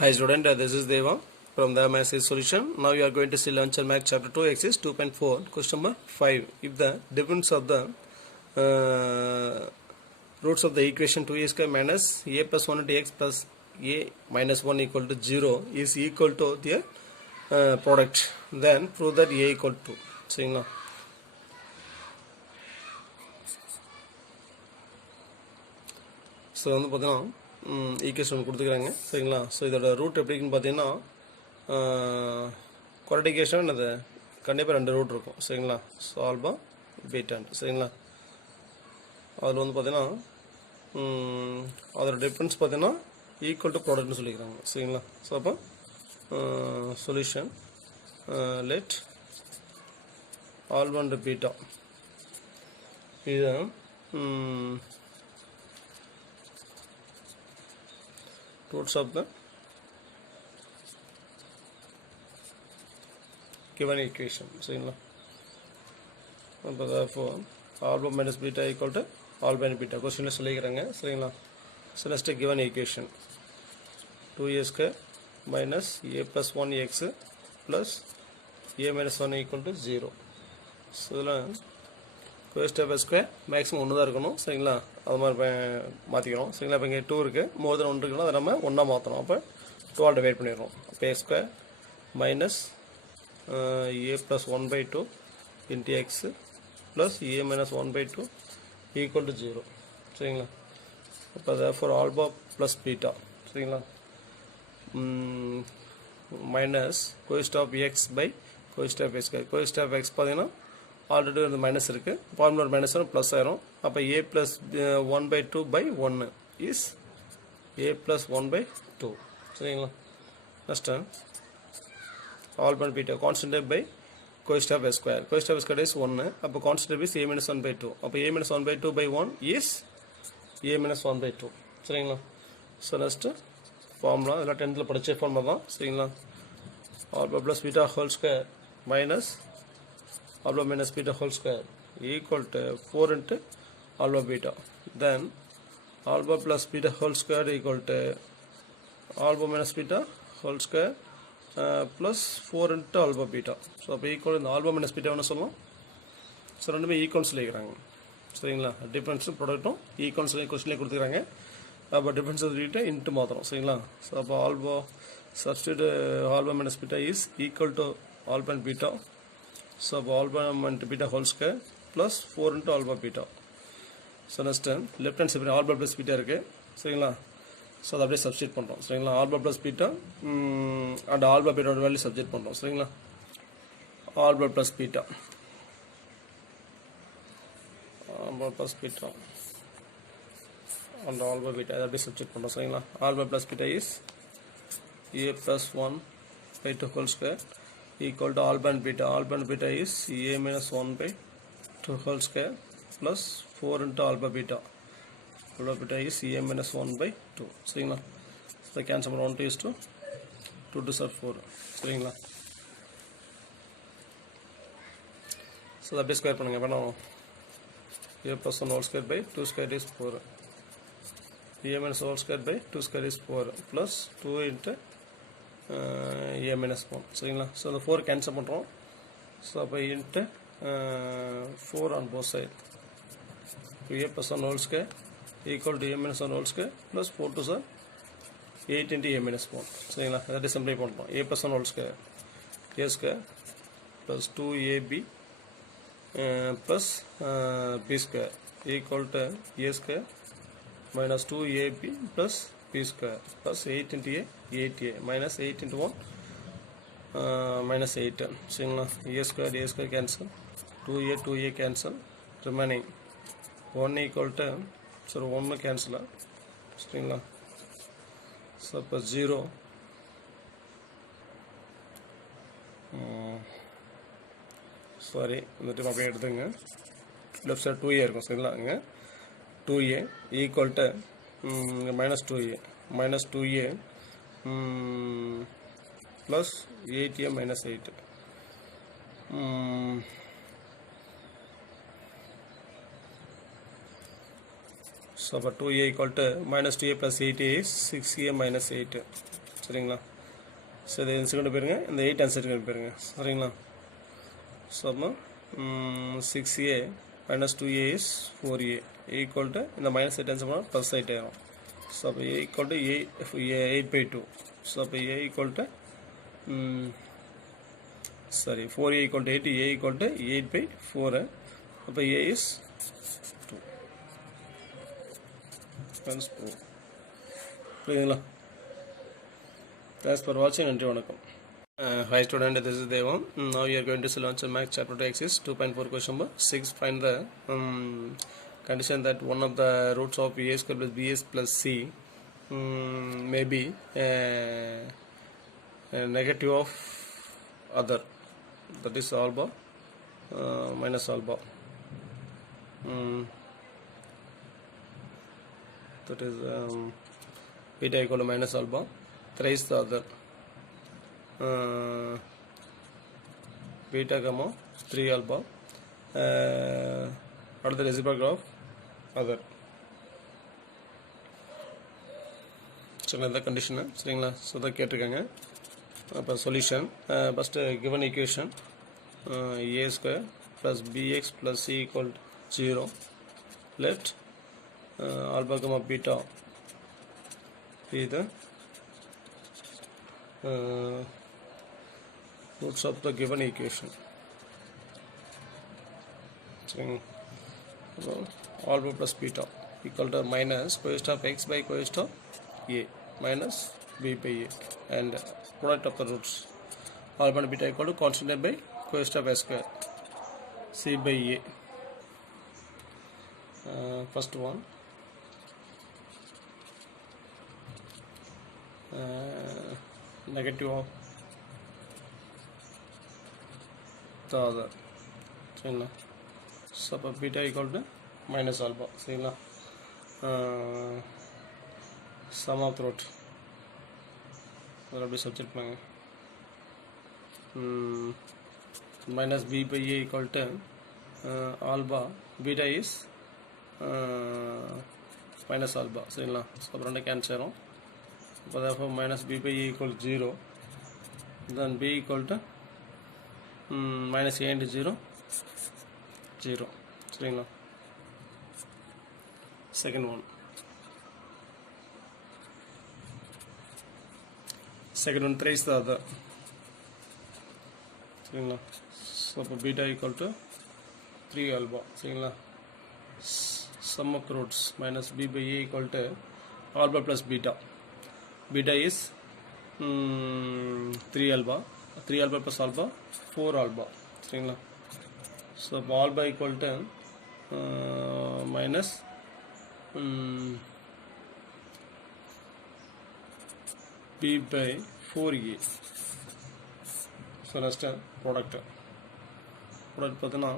Hi student, this is Deva from the Maths solution. Now you are going to see Lunch and Math chapter 2 exercise 2.4 question number 5. If the difference of the roots of the equation 2a square minus a plus 1 into x plus a minus 1 equal to 0 is equal to their product, then prove that a equal to. சரிங்களா? So வந்து பார்த்தீங்கன்னா equation கொடுத்துக்கிறாங்க சரிங்களா. So இதோட root எப்படின்னு பார்த்தீங்கன்னா குவாட்ரிகேஷன் என்னது கண்டிப்பாக 2 ரூட் இருக்கும் சரிங்களா. சால்வா பீட்டான் சரிங்களா. அதில் வந்து பார்த்தீங்கன்னா அதோட டிஃப்ரென்ஸ் பார்த்தீங்கன்னா ஈக்குவல் டு ப்ராடக்ட்னு சொல்லிக்கிறாங்க சரிங்களா. ஸோ அப்போ solution let alpha and beta இது roots of the given equation சரிங்களா. அப்போ therefore alpha minus beta equal to alpha and beta கொஸ்டினில் சொல்லிக்கிறாங்க சரிங்களா. So next given equation 2a square minus a plus 1x plus a minus 1 equal to 0. So இதில் first of square maximum 1 தான் இருக்கணும் சரிங்களா. அது மாதிரி மாற்றிக்கிறோம் சரிங்களா. இப்போ இங்கே 2 இருக்குது, மோர் தென் 1 இருக்குன்னா அதை நம்ம 1 மாற்றணும். அப்போ 2 டிவைட் பண்ணிடுறோம். அப்போ a square minus a plus 1/2 into x plus a minus 1/2 equal to 0 சரிங்களா. அப்போ therefore ஆல்பா ப்ளஸ் பீட்டா சரிங்களா minus coefficient of x by coefficient of x square. Coefficient of x பார்த்தீங்கன்னா ஆல்ரெடி வந்து மைனஸ் இருக்குது, formula minus plus ஆயிரும். அப்போ a plus 1/2 by 1 is a plus 1/2 சரிங்களா. Next alpha and beta constant by coefficient of x square. Coefficient of x square is 1. அப்போ constant is a minus 1/2. அப்போ a minus 1/2 by 1 is a minus 1/2 சரிங்களா. So next formula இதெல்லாம் 10th படித்த formula தான் சரிங்களா. Alpha plus beta whole square minus alpha minus beta whole square equal to 4 into alpha beta. Then alpha plus beta whole square equal to alpha minus beta whole square plus 4 into alpha beta. So அப்போ equal இந்த alpha minus beta என்ன சொல்லலாம். So ரெண்டுமே equals சொல்லிக்கிறாங்க சரிங்களா. டிஃப்ரென்ஸும் ப்ராடக்ட்டும் equals கொஸ்டின்லேயே கொடுத்துக்கிறாங்க. அப்போ difference சொல்லிட்டு இன்ட்டு மாத்திரம் சரிங்களா. ஸோ அப்போ alpha substitute alpha minus beta is equal to alpha and beta. So alpha into beta whole square plus 4 into alpha beta. So next time left hand side alpha plus beta இருக்கு சரிங்களா. So அதை அப்படியே substitute பண்ணுறோம் சரிங்களா. Alpha plus beta and alpha பீட்டாவோட value substitute பண்ணுறோம் சரிங்களா. Alpha plus beta and alpha beta அதை அப்படியே சப்ஸ்டியூட் பண்ணுறோம் சரிங்களா. Alpha plus beta is a plus 1/2 whole square equal to alpha and beta. Alpha and beta is a minus 1/2 whole square plus 4 into alpha beta. Alpha beta is a minus 1/2 சரிங்களா. So cancel பண்ண 1 to 2 to 4 சரிங்களா. So அதை அப்படியே square பண்ணுங்க. பண்ணோம் a plus 1 whole square by 2 square is 4. a minus whole square by 2 square is 4 plus 2 into a minus 1 சரிங்களா. So அந்த 4 cancel பண்ணுறோம். ஸோ அப்போ into 4 on both side. a plus 1 whole square equal to a minus 1 whole square plus 4 to 8 into a minus 1 சரிங்களா. அதை சிம்பிளை பண்ணுறோம். a plus 1 whole square a square plus 2ab plus b square equal to a square minus 2ab plus b square plus 8 into a 8a minus 8 into 1 minus 8 சரிங்களா. a square cancel 2a cancel remaining 1 equal to so 1 cancel சரிங்களா. So இப்போ 0 sorry இந்த time அப்படியே எடுத்துங்க. Left side 2a இருக்கும் சரிங்களா. இங்கே 2a equal to minus 2a plus 8a minus 8 So, 2a equal to minus 2a plus 8a is 6a minus 8. சரிங்களா. So இது செகண்ட் போயிருங்க, இந்த 8 ஆன்சர் போயிருங்க சரிங்களா. ஸோ அப்போ 6a minus 2a is 4a equal to இந்த மைனஸ் 8 ஆன்சர் பண்ணால் plus 8 ஆயிரும். ஸோ அப்போ a equal to 8/2. ஸோ அப்போ a equal to 4a equal to 8, a equal to 8/4. அப்போ a is 2. புரியுதுங்களா. Thanks for watching. நன்றி வணக்கம். Hi student, this is Devam. Now you are going to launch a math chapter 2 exercise 2.4 question number 6. Find the condition that one of the roots of a square plus bs plus c may be a negative of other, that is alpha minus alpha. That is beta equal to minus alpha thrice the other. Beta comma 3 alpha or the reciprocal of other. So the condition சரிங்களா. So தான் கேட்டிருக்காங்க. அப்போ solution first given equation a square plus bx plus c equal to 0. Let alpha comma beta be the roots of the given equation. So alpha plus beta equal to minus cosine of x by cosine of a minus b by a, and product of the roots alpha and beta equal to constant by cosine of s square c by a. First one negative of the other சரிங்களா. So அப்போ beta equal to minus alpha சரிங்களா. Sum of root அதில் அப்படியே subject பண்ணுங்க. Minus b by a equal to alpha beta is minus alpha சரிங்களா. So அப்புறம் ரெண்டு cancel ஆயிரும். அப்போ therefore minus b by a equal to 0, then b equal to minus a into 0 0 சரிங்களா. Second one thrice the other சரிங்களா. So அப்போ beta equal to 3 alpha சரிங்களா. Sum of the roots minus b by a equal to alpha plus beta. Beta is 3 alpha plus alpha 4 alpha சரிங்களா. So அப்போ alpha equal to minus b by 4a. So next product பார்த்தீங்கன்னா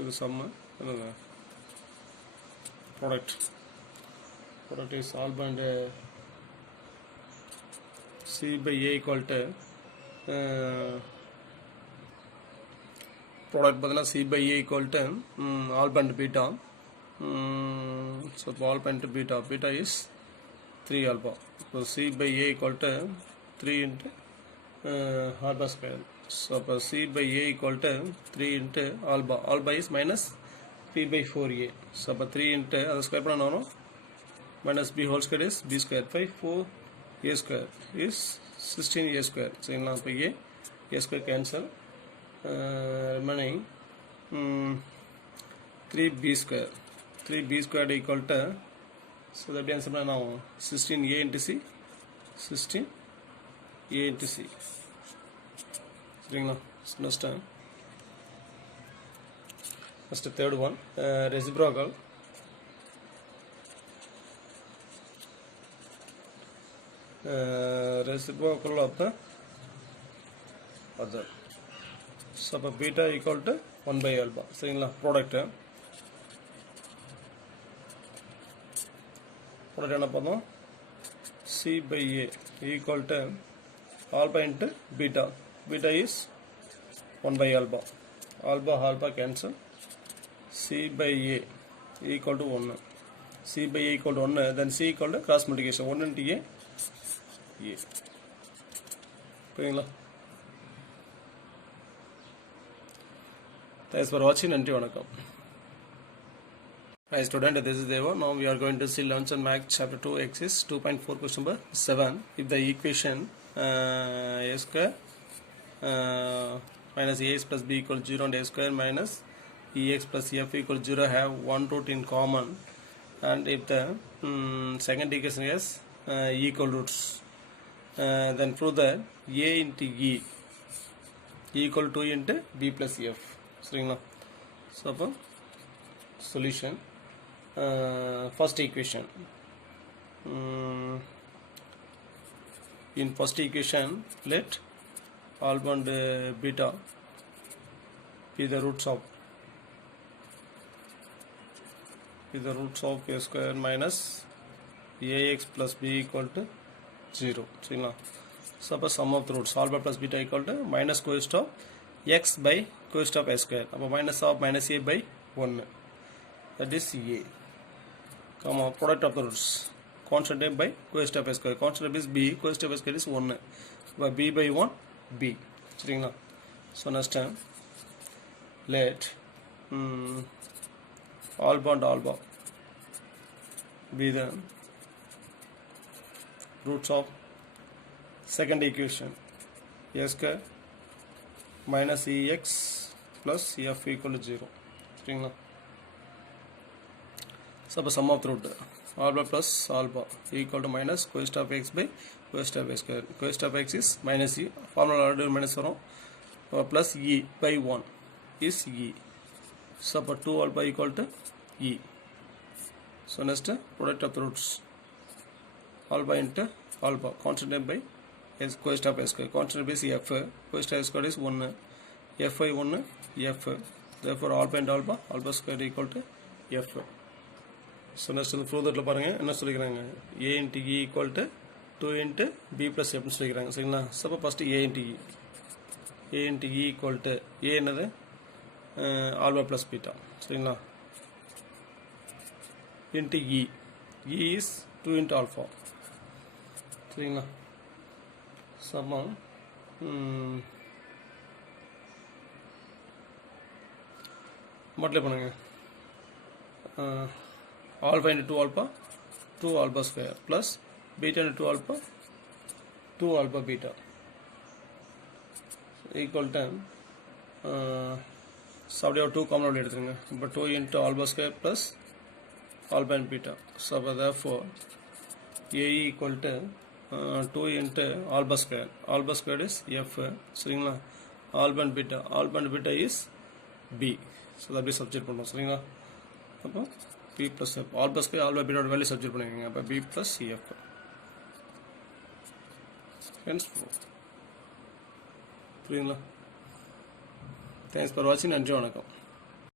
இது சம்மு என்னங்க product is alpha and c by a equal to product பார்த்தீங்கன்னா c by a equal to alpha and beta. So alpha and beta is 3 alpha. So c by a equal to 3 into alpha square. So c by a equal to 3 into alpha is minus p by 4a. So 3 into the square பண்ணா வரும் minus b whole square is b square by 4a square is 16a square சரிங்களா. இப்போ a square cancel, remaining 3b square equal to, so that answer பண்ணா 16a into c 16a into c சரிங்களா. next time first third one reciprocal of the other. So beta equal to 1 by alpha சரிங்களா. Product என்ன பண்ணோம், c by a equal to alpha into beta is 1 by alpha cancel, c by a equal to 1. C by A equal to 1, then C equal to cross multiplication 1 into A, A. புரியுங்களா? Thanks for watching. நன்றி வணக்கம். Hi student, this is Deva. Now we are going to see Lunch and Math chapter 2 exercise 2.4 question number 7. If the equation a square minus ax plus b equal to 0 and a square minus ex plus f equal to 0 have one root in common, and if the second equation is equal roots, then prove that a into e equal to 2 into b plus f. சரிங்களா? So அப்போ solution, first equation, in first equation let alpha and beta be the roots of a square minus ax plus b equal to 0. சரிங்களா? Suppose sum of the roots alpha plus beta equal to minus cosine of x by cosine of a square. அப்போ minus of minus a by 1, that is a, comma product of the roots constant by cosine of a square, constant is b, cosine of a square is 1, by b by 1 b. சரிங்களா? So next time let alpha and alpha be the roots of second equation a square minus ex plus f equal to 0. சரிங்களா? So sum of the root alpha plus alpha equal to minus cosine of x by cosine of x square. Cosine of x is minus e, formula already minus வரும், plus e by 1 is e. So 2 alpha equal to e. So next product of the roots alpha into alpha constant by s cosine of s square, constant is f, cosine of s square is 1, f by 1 f, therefore alpha and alpha square equal to f. So next இந்த furtherல பாருங்க என்ன சொல்லிக்கிறாங்க, a into e equal to 2 into b plus f னு சொல்லிக்கிறாங்க. சரிங்களா? So first a into e equal to a என்னது alpha plus beta. சரிங்களா? into e is 2 into alpha. சரிங்களா? சமம் மல்டிப்ளை பண்ணுங்க, alpha into 2 alpha square plus beta into 2 alpha beta equal to அப்படியே 2 common வெளியே எடுத்துருங்க. இப்போ 2 into alpha square plus alpha and beta. So therefore a equal to 2 into alpha square is f. சரிங்களா? alpha and beta is b. So that be substitute பண்ணுவோம். சரிங்களா? அப்போ b plus f alpha square alpha beta value substitute பண்ணுவீங்க. அப்போ b plus f hence 4. புரியுங்களா? Thanks for watching. நன்றி வணக்கம்.